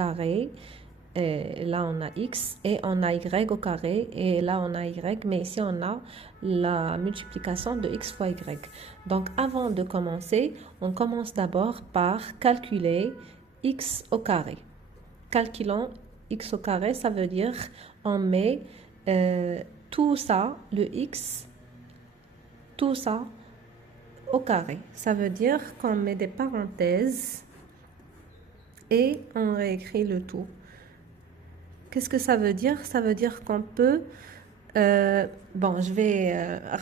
carré. Et là, on a x et on a y au carré. Et là, on a y. Mais ici, on a la multiplication de x fois y. Donc, avant de commencer, on commence d'abord par calculer x au carré. Calculons x au carré, ça veut dire on met tout ça, le x, tout ça au carré. Ça veut dire qu'on met des parenthèses et on réécrit le tout. Qu'est-ce que ça veut dire? Ça veut dire qu'on peut... bon, je vais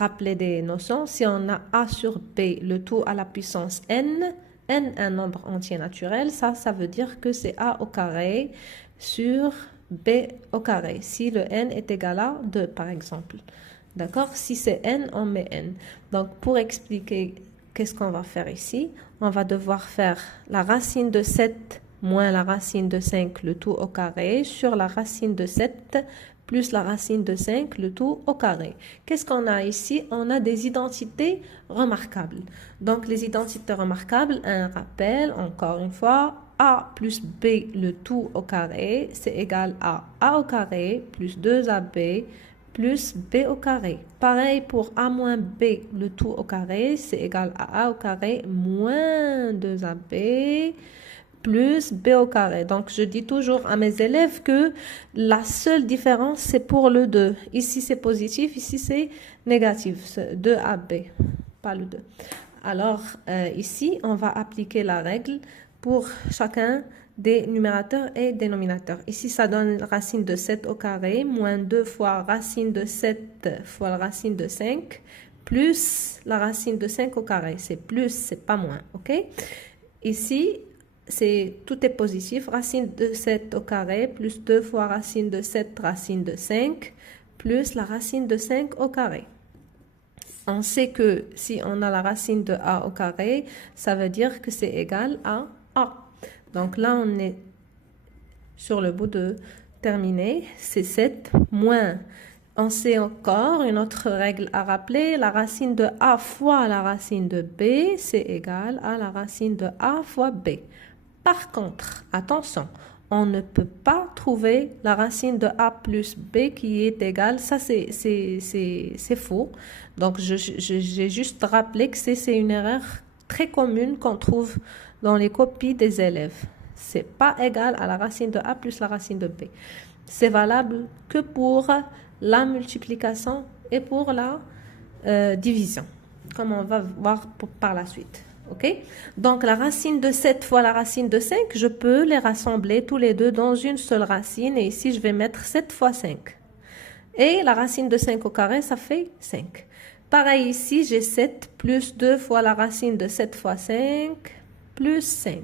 rappeler des notions. Si on a a sur b, le tout à la puissance n, n un nombre entier naturel, ça veut dire que c'est a au carré sur b au carré. Si le n est égal à 2, par exemple. D'accord? Si c'est n, on met n. Donc, pour expliquer qu'est-ce qu'on va faire ici, on va devoir faire la racine de 7 moins la racine de 5, le tout au carré, sur la racine de 7 plus la racine de 5, le tout au carré. Qu'est-ce qu'on a ici? On a des identités remarquables. Donc, les identités remarquables, un rappel, encore une fois, a plus b, le tout au carré, c'est égal à a au carré plus 2ab plus b au carré. Pareil pour a moins b, le tout au carré, c'est égal à a au carré moins 2ab plus b au carré. Donc, je dis toujours à mes élèves que la seule différence, c'est pour le 2. Ici, c'est positif, ici, c'est négatif. 2ab, pas le 2. Alors, ici, on va appliquer la règle pour chacun des numérateurs et dénominateurs. Ici, ça donne racine de 7 au carré, moins 2 fois racine de 7 fois la racine de 5, plus la racine de 5 au carré. C'est plus, c'est pas moins, ok? Ici, tout est positif. Racine de 7 au carré, plus 2 fois racine de 7, racine de 5, plus la racine de 5 au carré. On sait que si on a la racine de a au carré, ça veut dire que c'est égal à a. Donc là, on est sur le bout de terminer. C'est 7 moins. On sait encore une autre règle à rappeler. La racine de a fois la racine de b, c'est égal à la racine de a fois b. Par contre, attention, on ne peut pas trouver la racine de a plus b qui est égale. Ça, c'est faux. Donc, j'ai juste rappelé que c'est une erreur très commune qu'on trouve dans les copies des élèves. C'est pas égal à la racine de a plus la racine de b. C'est valable que pour la multiplication et pour la division, comme on va voir par la suite. Ok? Donc, la racine de 7 fois la racine de 5, je peux les rassembler tous les deux dans une seule racine. Et ici, je vais mettre 7 fois 5. Et la racine de 5 au carré, ça fait 5. Pareil ici, j'ai 7 plus 2 fois la racine de 7 fois 5 plus 5.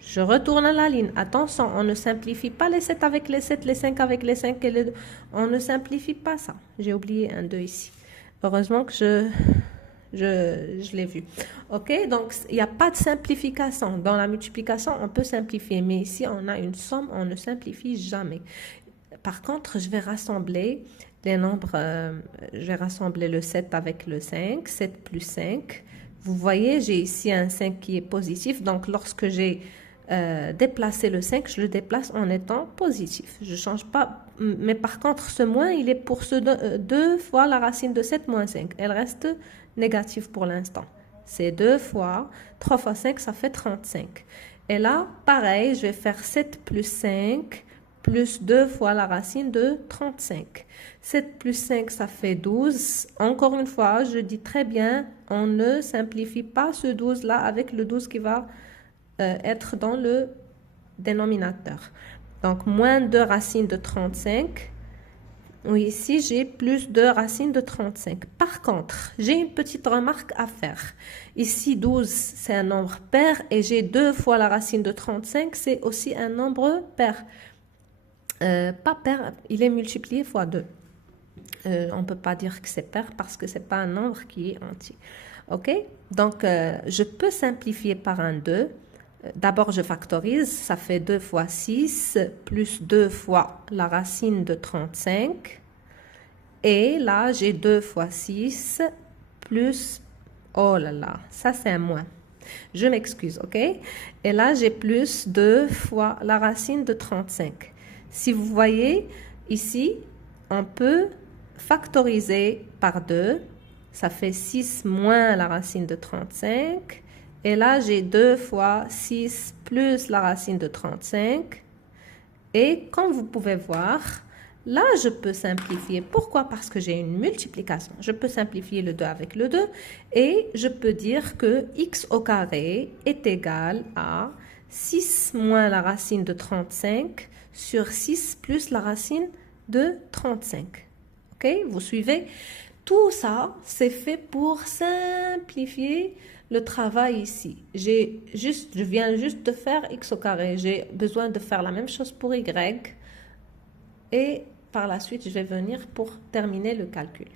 Je retourne à la ligne. Attention, on ne simplifie pas les 7 avec les 7, les 5 avec les 5 et les 2. On ne simplifie pas ça. J'ai oublié un 2 ici. Heureusement que je l'ai vu. Ok, donc il n'y a pas de simplification. Dans la multiplication, on peut simplifier. Mais ici, on a une somme, on ne simplifie jamais. Par contre, je vais rassembler les nombres. Je vais rassembler le 7 avec le 5. 7 plus 5. Vous voyez, j'ai ici un 5 qui est positif. Donc, lorsque j'ai déplacé le 5, je le déplace en étant positif. Je ne change pas. Mais par contre, ce moins, il est pour ce 2 fois la racine de 7 moins 5. Elle reste négative pour l'instant. C'est 2 fois, 3 fois 5, ça fait 35. Et là, pareil, je vais faire 7 plus 5 plus 2 fois la racine de 35. 7 plus 5, ça fait 12. Encore une fois, je dis très bien, on ne simplifie pas ce 12-là avec le 12 qui va être dans le dénominateur. Donc, moins 2 racines de 35. Oui, ici, j'ai plus 2 racines de 35. Par contre, j'ai une petite remarque à faire. Ici, 12, c'est un nombre pair et j'ai 2 fois la racine de 35, c'est aussi un nombre pair. Pas pair, il est multiplié fois 2. On ne peut pas dire que c'est pair parce que ce n'est pas un nombre qui est entier. OK? Donc, je peux simplifier par un 2. D'abord, je factorise, ça fait 2 fois 6, plus 2 fois la racine de 35. Et là, j'ai 2 fois 6, plus, oh là là, ça c'est un moins. Je m'excuse, ok? Et là, j'ai plus 2 fois la racine de 35. Si vous voyez, ici, on peut factoriser par 2. Ça fait 6 moins la racine de 35. Et là, j'ai 2 fois 6 plus la racine de 35. Et comme vous pouvez voir, là, je peux simplifier. Pourquoi? Parce que j'ai une multiplication. Je peux simplifier le 2 avec le 2 et je peux dire que x au carré est égal à 6 moins la racine de 35 sur 6 plus la racine de 35. OK? Vous suivez? Tout ça, c'est fait pour simplifier le travail ici. Je viens juste de faire x au carré. J'ai besoin de faire la même chose pour y. Et par la suite, je vais venir pour terminer le calcul.